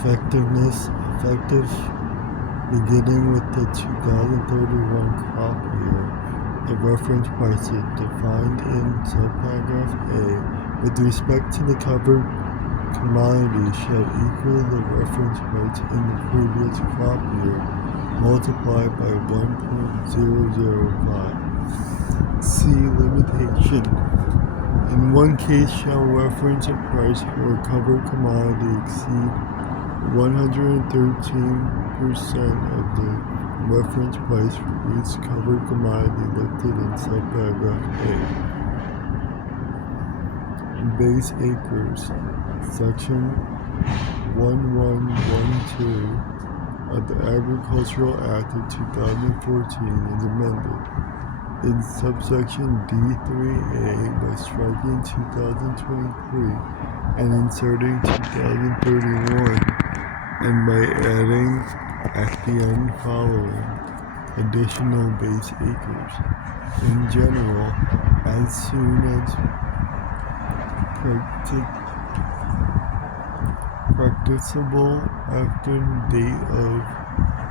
Effectiveness effective beginning with the 2031 crop year. The reference price is defined in subparagraph A with respect to the covered commodity shall equal the reference price in the previous crop year multiplied by 1.005. C. Limitation. In one case shall reference a price for a covered commodity exceed 113% of the reference price for each covered commodity listed in subparagraph A. Base acres. Section 1112 of the Agricultural Act of 2014 is amended in subsection D3A by striking 2023 and inserting 2031 and by adding at the end following additional base acres. In general, as soon as practicable after the date of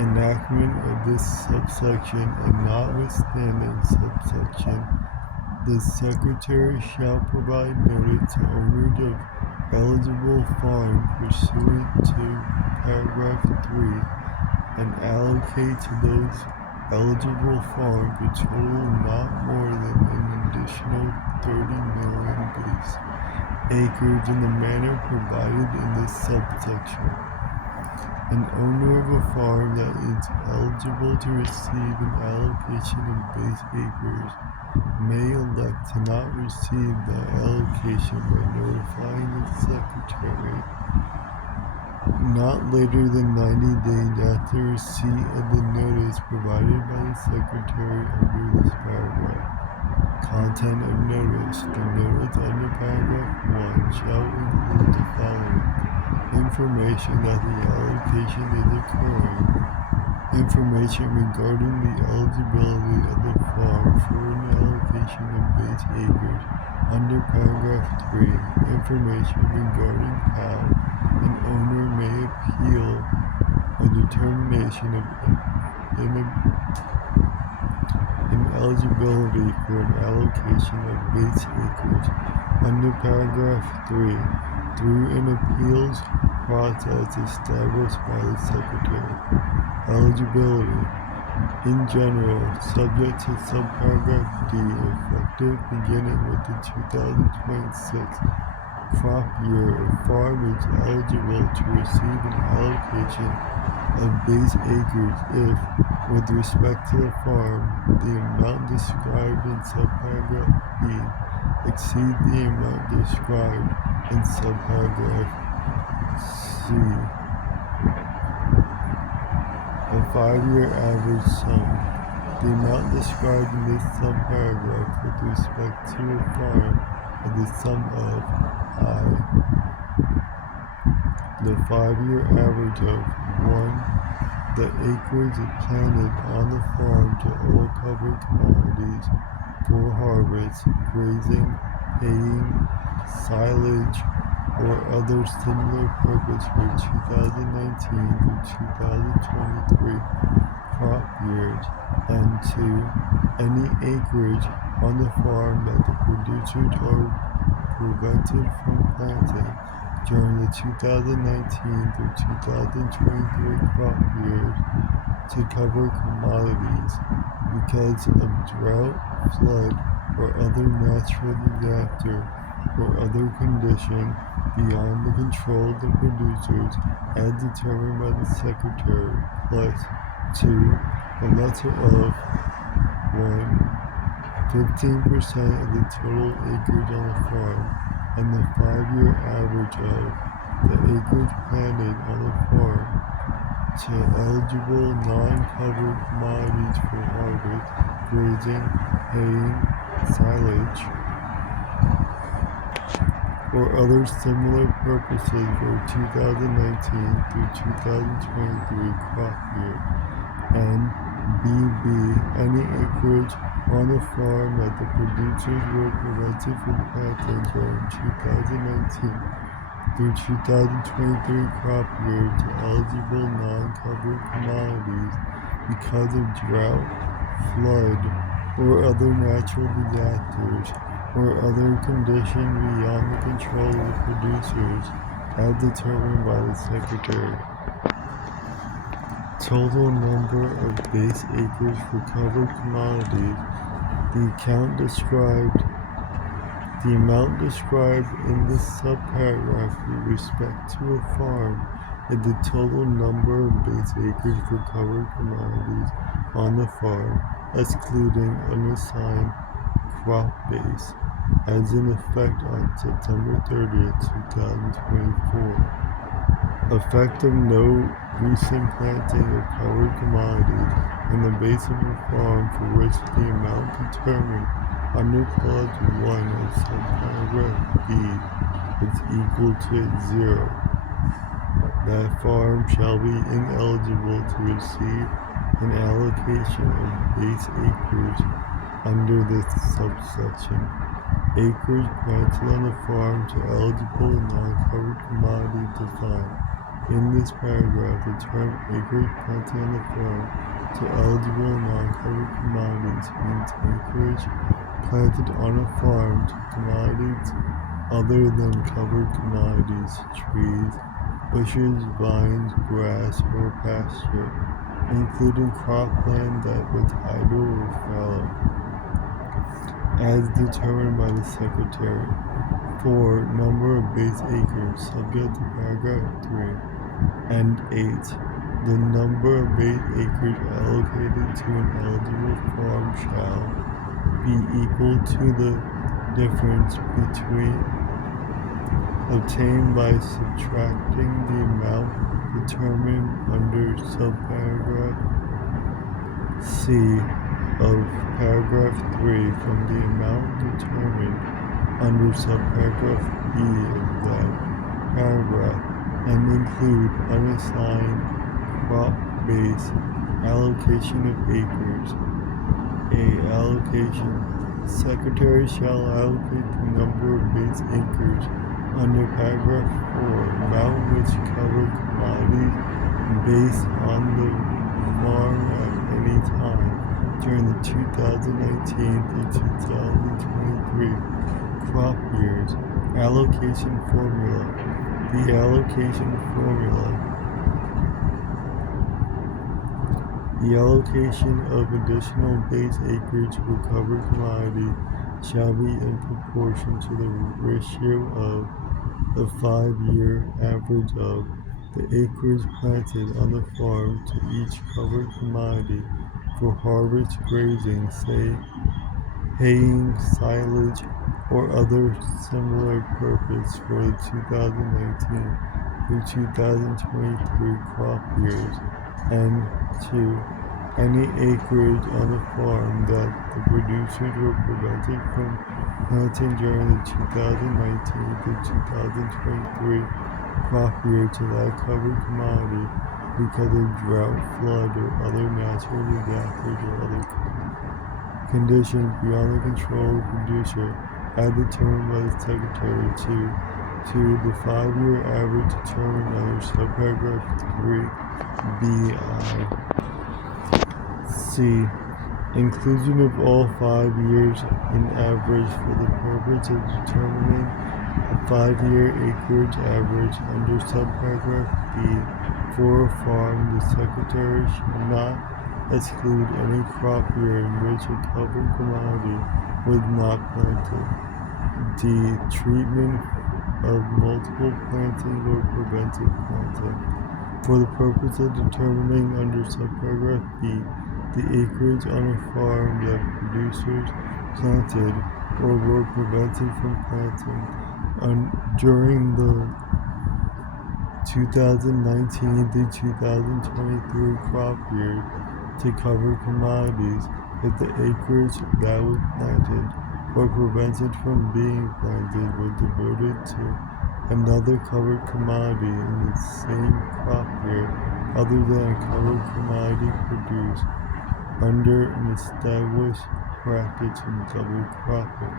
enactment of this subsection and notwithstanding subsection, the Secretary shall provide notice to owners of eligible farm pursuant to paragraph 3 and allocate to those eligible farms a total not more than an additional 30 million base acres in the manner provided in this subsection. An owner of a farm that is eligible to receive an allocation of base acres may elect to not receive that allocation by notifying the Secretary not later than 90 days after receipt of the notice provided by the Secretary under this paragraph. Content of notice. The notice under paragraph 1 shall include the following: information that the allocation is occurring, information regarding the eligibility of the farm for an allocation of base acres under paragraph 3, information regarding how an owner may appeal a determination of ineligibility for an allocation of base acres under paragraph 3 through an appeals process established by the Secretary. Eligibility. In general, subject to subparagraph D, effective beginning with the 2026 crop year, a farm is eligible to receive an allocation of base acres if, with respect to the farm, the amount described in subparagraph B exceeds the amount described in subparagraph C. A 5-year average sum. The amount described in this subparagraph with respect to a farm is the sum of I. The 5-year average of 1. The acreage planted on the farm to all covered commodities for harvest, grazing, haying, silage, or other similar purpose for 2019 to 2023 crop years, and 2. Any acreage on the farm that the producers are prevented from planting during the 2019 to 2023 crop years to cover commodities because of drought, flood, or other natural disaster or other condition beyond the control of the producers as determined by the Secretary, plus 2. A letter of 1. 15% of the total acreage on the farm and the 5-year average of the acreage planted on the farm to eligible non-covered commodities for harvest, grazing, haying, silage, or other similar purposes for 2019 through 2023 crop year, and BB. Any acreage on the farm that the producers were prevented from planting during 2019 through 2023 crop year to eligible non-covered commodities because of drought, flood, or other natural disasters or other condition beyond the control of producers as determined by the Secretary. Total number of base acres for covered commodities. The amount described in this subparagraph with respect to a farm is the total number of base acres for covered commodities on the farm, excluding unassigned crop base, as in effect on September 30th, 2024. Effect of no recent planting of covered commodities in the base of a farm for which the amount determined under Clause 1 of subparagraph B is equal to 0. That farm shall be ineligible to receive an allocation of base acres under this subsection. Acres planted on the farm to eligible non-covered commodities defined in this paragraph. The term acres planted on the farm to eligible non-covered commodities means acreage planted on a farm to commodities other than covered commodities, trees, bushes, vines, grass, or pasture, including cropland that was idle or fallow, as determined by the Secretary. 4. Number of base acres, subject to paragraph 3 and 8. The number of base acres allocated to an eligible farm shall be equal to the difference obtained by subtracting the amount determined under subparagraph C of paragraph 3 from the amount determined under subparagraph B of that paragraph, and include unassigned crop base allocation of acres. A. Allocation. Secretary shall allocate the number of base acres under paragraph 4, amount which covered commodities based on the farm at any time during the 2019 to 2023 crop years. Allocation formula. The allocation formula. The allocation of additional base acreage for covered commodities shall be in proportion to the ratio of the 5-year average of the acres planted on the farm to each covered commodity for harvest, grazing, haying, silage, or other similar purpose for the 2019 through 2023 crop years, and 2. Any acreage on the farm that the producers were prevented from planting during the 2019 to 2023 crop year to that covered commodity because of drought, flood, or other natural disasters or other conditions beyond the control of the producer, as determined by the Secretary. To the 5-year average determined under subparagraph 3(b)(i). C. Inclusion of all 5 years in average for the purpose of determining a 5-year acreage average under subparagraph B for a farm. The Secretary should not exclude any crop year in which a covered commodity was not planted. D. Treatment of multiple plantings or preventive planting. For the purpose of determining under subparagraph B the acreage on a farm that producers planted or were prevented from planting during the 2019 to 2023 crop year to cover commodities, if the acreage that was planted or prevented from being planted was devoted to another covered commodity in the same crop year other than a covered commodity produced under an established practice of double cropping.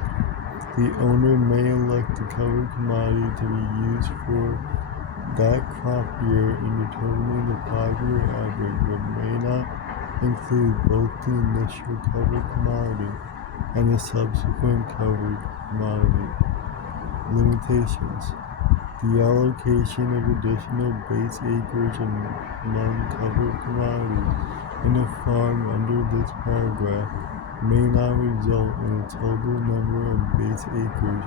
The owner may elect the covered commodity to be used for that crop year in determining the 5-year average, but may not include both the initial covered commodity and the subsequent covered commodity. Limitations. The allocation of additional base acreage among covered commodities in a farm under this paragraph may not result in a total number of base acres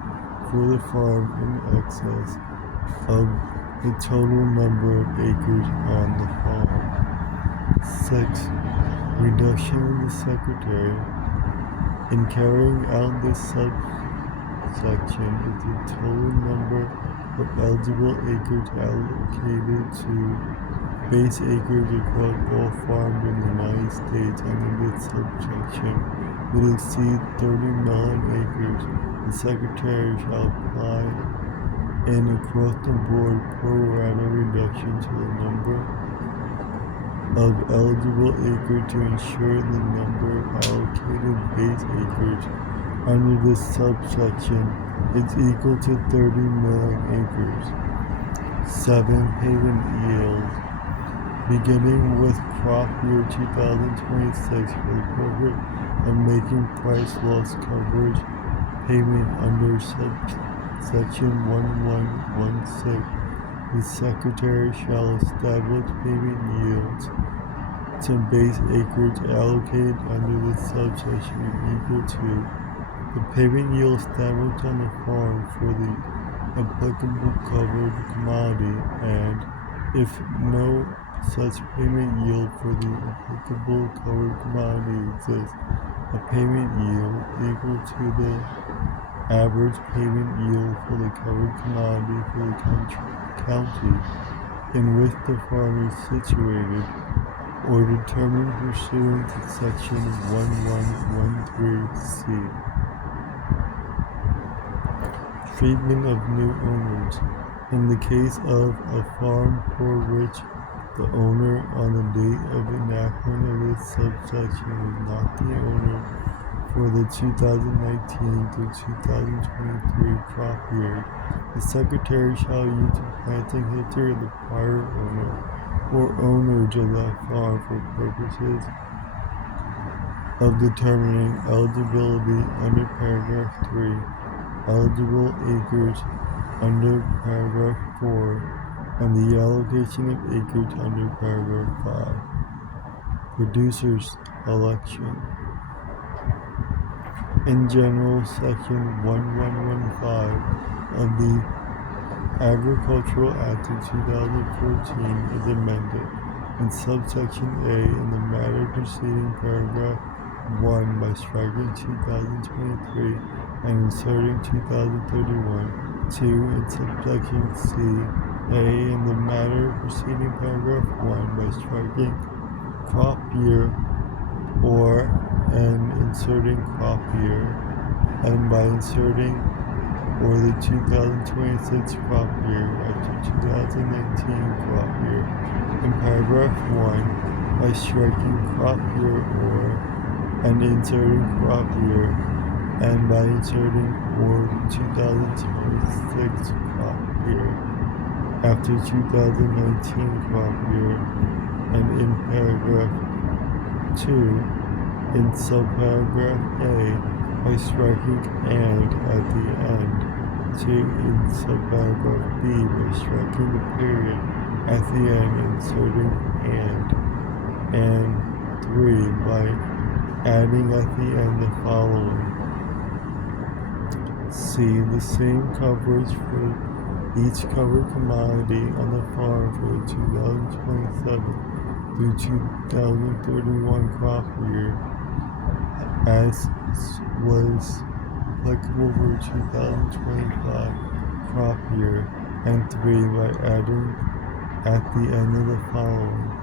for the farm in excess of the total number of acres on the farm. 6. Reduction of the secretary. In carrying out this subsection is the total number of eligible acres allocated to base acreage across all farms in the United States under this subsection would exceed 30 million acres. The Secretary shall apply an across-the-board pro-rata reduction to the number of eligible acres to ensure the number of allocated base acres under this subsection is equal to 30 million acres. 7. Payment yield. Beginning with crop year 2026 for the purpose of making price loss coverage payment under subsection 1116, the Secretary shall establish payment yields to base acreage allocated under this subsection equal to the payment yield established on the farm for the applicable covered commodity, and if no such payment yield for the applicable covered commodity exists, a payment yield equal to the average payment yield for the covered commodity for the county in which the farm is situated, or determined pursuant to section 1113C. Treatment of new owners. In the case of a farm for which the owner on the date of enactment of this subsection is not the owner for the 2019 through 2023 crop year, the Secretary shall use the planting history of the prior owner or owners of that farm for purposes of determining eligibility under paragraph 3, eligible acres under paragraph 4, and the allocation of acreage under paragraph 5. Producers election. In general, section 1115 of the Agricultural Act of 2014 is amended in subsection A in the matter preceding paragraph 1 by striking 2023 and inserting 2031. 2. In subsection C, A in the matter preceding paragraph 1 by striking crop year or and inserting crop year, and by inserting or the 2026 crop year after 2019 crop year in paragraph 1 by striking crop year or and inserting crop year, and by inserting or 2026 crop year after 2019 crop year, and in paragraph 2 in subparagraph A by striking and at the end, 2 in subparagraph B by striking the period at the end, inserting and 3 by adding at the end the following. C. The same coverage for each covered commodity on the farm for the 2027 through 2031 crop year as was applicable for 2025 crop year, and 3 by adding at the end of the following.